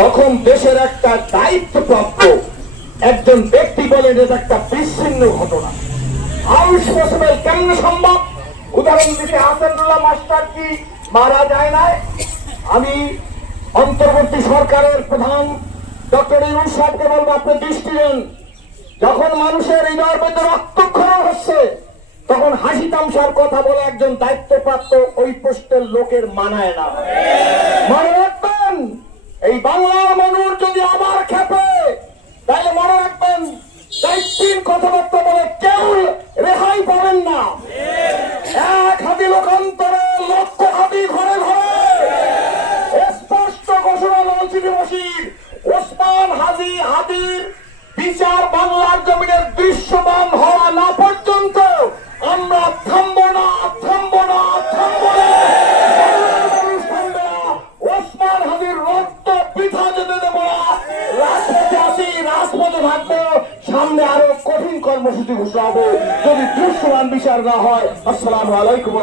তখন দেশের একটা দায়িত্বপ্রাপ্ত একজন ব্যক্তি বলেন এটা একটা বিচ্ছিন্ন ঘটনা। হাউস পসিবল কেমন সম্ভব? উদাহরণ দিতে হাসানুল্লাহ মাস্টার কি মারা যায় নাই? আমি অন্তর্বর্তী সরকারের প্রধান ডক্টর ইউনূস সাহেবকে বলবো, আপনি দৃষ্টি দেন, যখন মানুষের হৃদয়ের মধ্যে রক্তক্ষরণ হচ্ছে তখন হাসি তামসার কথা বলে একজন দায়িত্বপ্রাপ্ত ওই পোস্টের লোকের মানায় না। মনে রাখবেন, এই বাংলার মানুষ যদি আবার খেপে তাহলে মনে রাখবেন দায়িত্বহীন কথাবার্তা বলে কেউ রেহাই পাবেন না। এক হাতি লোকান্তরে লক্ষ হাতি ঘরে ঘরে স্পষ্ট ঘোষণা লঞ্চিত বসির ওসমান হাজি হাতির বিচার বাংলার জমিনের দৃশ্যমান হওয়া না পর্যন্ত আমরা থামবো না, থামবো না, থামবো না। ওসমান হাজির রক্ত বৃথা যেতে দেব না। রাজপথে আসি, রাজপথে থাকবো, সামনে আরো কঠিন কর্মসূচি ঘোষণা হবে যদি দৃশ্যমান বিচার না হয়। আসসালামু আলাইকুম।